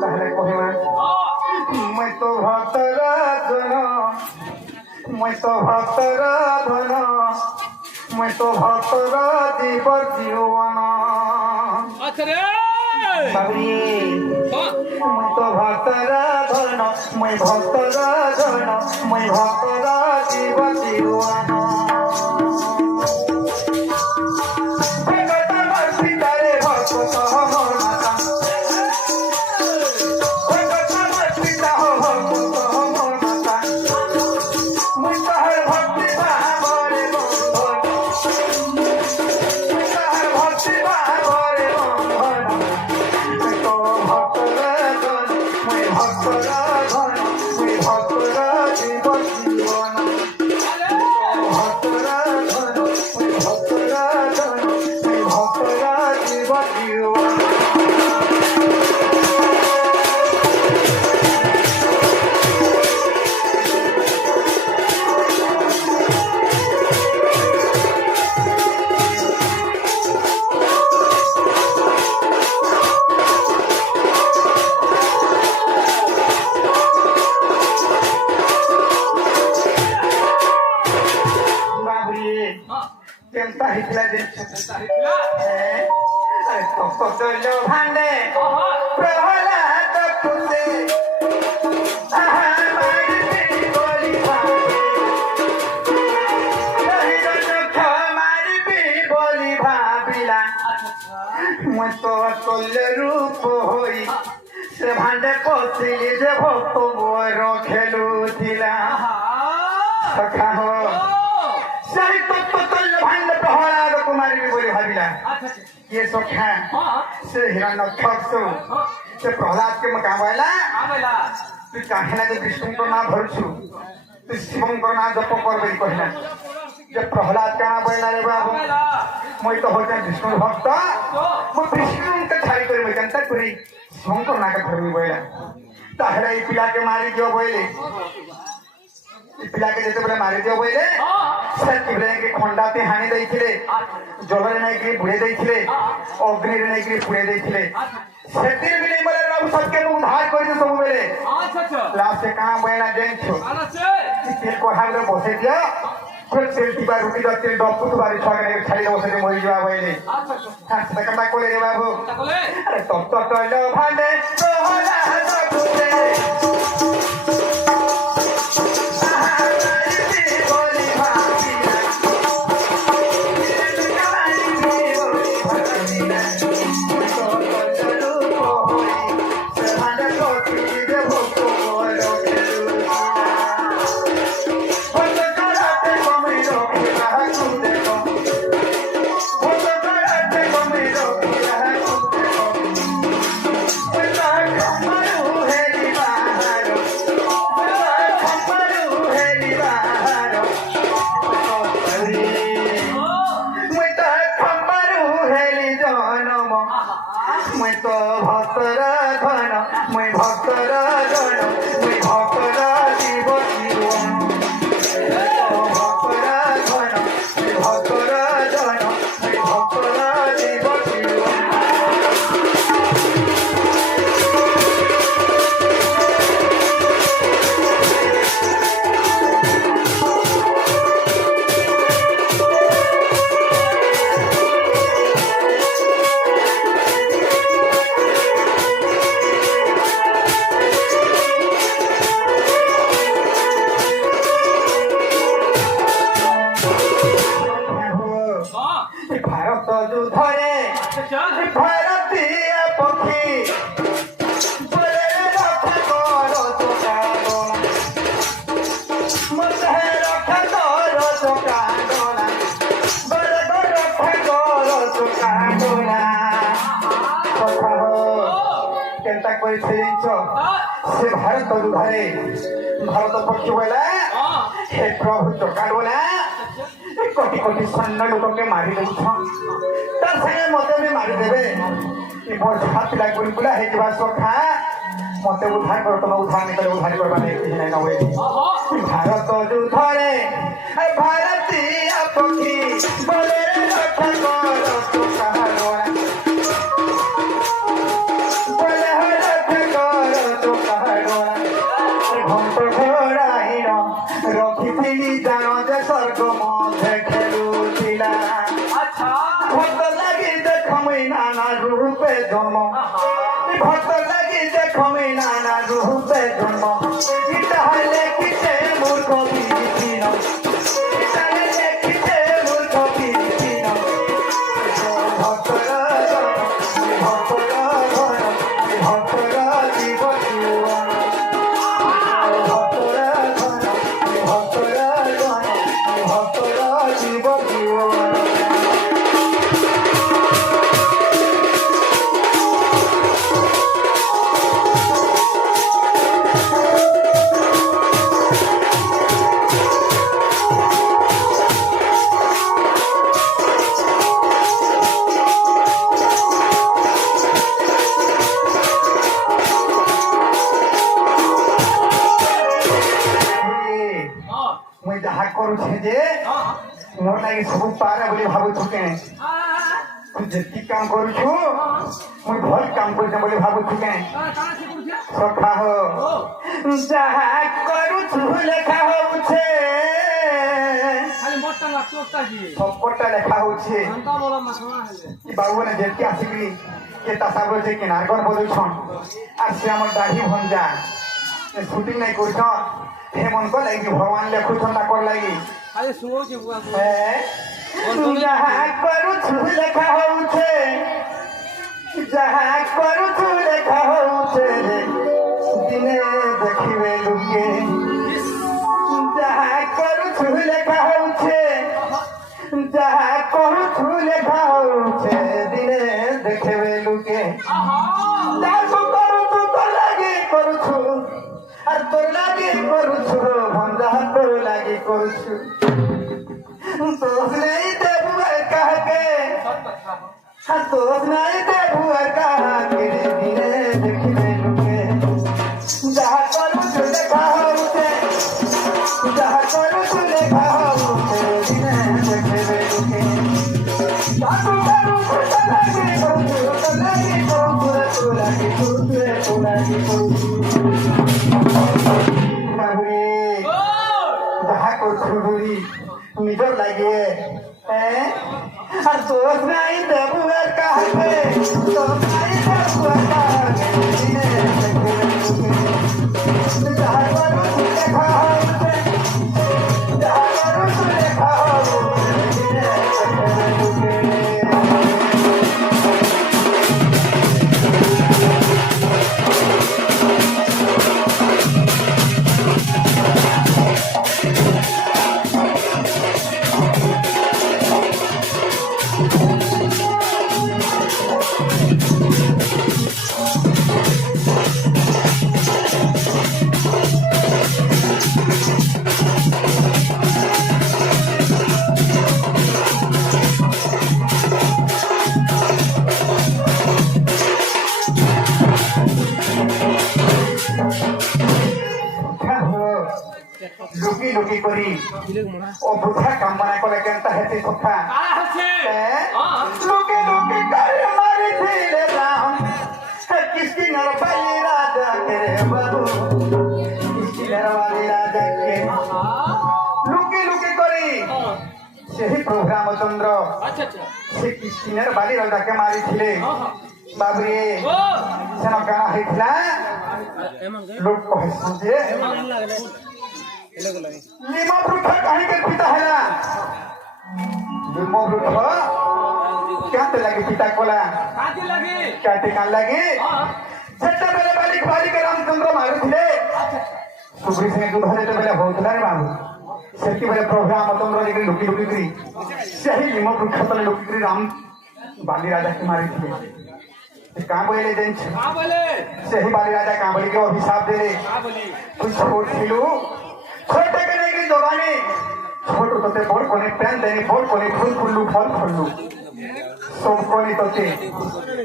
তাহলে কহিমা মই তো ভক্তর ধন মই তো ভক্তর ধন মই তো ভক্তর জীব জীবন বাবরি মই তো ভক্তর ধন মই ভক্তর ধন মই ভক্তর জীব জীবন ভান্ডে প্রহ্লাদ পুতে বলি ভাবিলা মই তো চলে রূপ হই সে ভান্ডে পশিলি যে ভক্ত বর খেলুছিলা সখা হো সেই তত্ত্ব চললে ভান্ডে প্রহ্লাদ কুমারী বলি ভাবিলা ये सखा से हिरण्यकश्यप से प्रहलाद के में कावला तू काहे ना विष्णु को ना भरछु तू शिवं को ना जप करबे कहना जे प्रहलाद का बोला रे बाबू মই तो हो जाए विष्णु भक्त मैं विष्णु के छाड़ी करे मैं कंता करी शिवं को ना के धरबे बोला ताहरा ई पिला के मारी जो बोले ई पिला के जते बोले मारी जो बोले से पिला के खंडाते हानि दैथिले जलरे नै कि बुड़े दैथिले अग्नि रे नै कि पुड़े दैथिले सेतिर बिले बोले बाबू सबके उद्धार कर दे सब बेले अच्छा लास्ट से कहां बैला देन छो तेल को हाल रे बसे दिया फिर तेल टिपा रुटी द तेल डप तो बारी छागे ने खाली बसे दे मरि जावा बैले हां से कमा कोले रे बाबू अरे तब तो लो भांडे तो होला सबुते मैं तो भक्तर धन मैं भक्तर धन मैं भक्तर जीव जीवन भक्तर धन मैं भक्तर धन मैं भक्तर जीव जीवन से भारत उधारे भारत पक्षी बोला हे प्रभु चकाड़ बोला कोटि कोटि सैन्य लोक के मारी दे तार संगे मते भी मारी देबे ई मोर हाथ लाग बुला हे जबा सखा मते उधार कर तुम उधार नहीं करे उधार करबा नहीं कि नहीं न होए भारत उधारे हे भारतीय पक्षी बोले रे रक्षा कर तो कहां बोले हो रक्षा कर জন্ম ভক্ত লাগি দেখমি নানা রূপে জন্ম ইটা হইলে কিছে মূর্খ বিপিন ইটা হইলে কিছে মূর্খ বিপিন ভক্তর ভক্তর ভক্তর জীব জীবন ভক্তর ভক্তর ভক্তর জীব জীবন মুই যাহা করুছে যে মোর লাগি ସବୁ ପାରେ ବୋଲି ଭାବୁଛୁ କେଁ ତୁ ଯେତିକି କାମ କରୁଛୁ ମୁଇଁ ଭଲ କାମ କରୁଛେ ବୋଲି ଭାବୁଛୁ କେଁ ସଖା ହୋ ଯାହା କରୁଛୁ ଲେଖା ହଉଛେ ସବକଟା ଲେଖା ହଉଛେ କି ବାବୁମାନେ ଯେତିକି ଆସିକିରି କିଏ ତାସା ବୋଲୁଛେ କି ନାରଗନ ବୋଲୁଛନ୍ ଆର୍ ସେ ଆମର ଦାଢି ଭଞ୍ଜା ସୁଟିଂ ନାଇଁ କରୁଛନ୍ हेमन को लगी भगवान लेखुछन ताकर लगी अरे सुनो जे बुआ जहाँ करू छु लेखा होउछे जहाँ करू छु लेखा होउछे दिने देखिबे लुके जहाँ करू छु लेखा होउछे जहाँ करू छु लेखा होउछे दिने देखिबे लुके जाको करू तू तो लगी करू छु আর তোর লাগি করুছু ভন্দা তোর লাগি করুছু তোস নাই দেবু আর কাহকে তোস নাই দেবু আর কাহকে দিনে দেখিবে লোকে যাহা করুছু লেখা হউছে যাহা করুছু লেখা হউছে দিনে দেখিবে লোকে যাকু করুছু লাগি করুছু তোর লাগি করুছু তোর লাগি করুছু তোর লাগি করুছু যাহা করছু বলি নিজর লাগে আর তোর নাই দেবু আর কাহকে তোর নাই দেবু আর কাহকে যাহা করছু লেখা হউছে যাহা করছু লেখা হউছে লুকি লুকি করি ও বুঝা কাম মনে করে কেনতা হেতে কথা লুকি লুকি করে মারিছিলে রাম কিসকি নরবালি রাজা কে রে বাবু কিসকি নরবালি রাজা কে লুকি লুকি করি সেই প্রভু রামচন্দ্র সে কিসকি নরবালি রাজা কে মারিছিলে বাবরে সেন কানা হইଥିଲା লোক কহেছন যে लिमो वृक्ष कहीं के पिता है लिमो वृक्ष क्या ते लगे पिता कोला काटी लगी क्या ते कान लगे सेटा बेले बालिक बालिक रामचंद्र मारुथिले सुब्री सिंह दूध हेते बेले होतला रे बाबू सेति बेले प्रोग्राम रामचंद्र जे लुकी लुकी करी सही लिमो वृक्ष तले लुकी करी राम बाली राजा के मारिथिले का बोले देन का बोले सही बाली राजा का बोली के अभिशाप देले का बोली कुछ छोड़ दिलू छोटे के नहीं की जोगानी छोटो तोते बोल कोने पेन देनी बोल कोने फूल फुल्लू फल फुल्लू सब कोनी तोते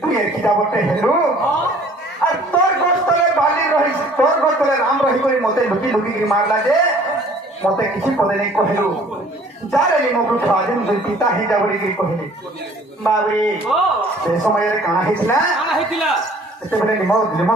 तू ये किदा बोलते हेलू और तोर गोस्तले बाली रही तोर गोस्तले राम रही कोई मते लुकी लुकी की मारला जे मते किसी पदे नहीं कहलू जारे लिमो खाजन दुई पिता ही जाबड़ी की कहले बाबरी से समय रे काना हितला हेतिला एते बेले लिमो लिमो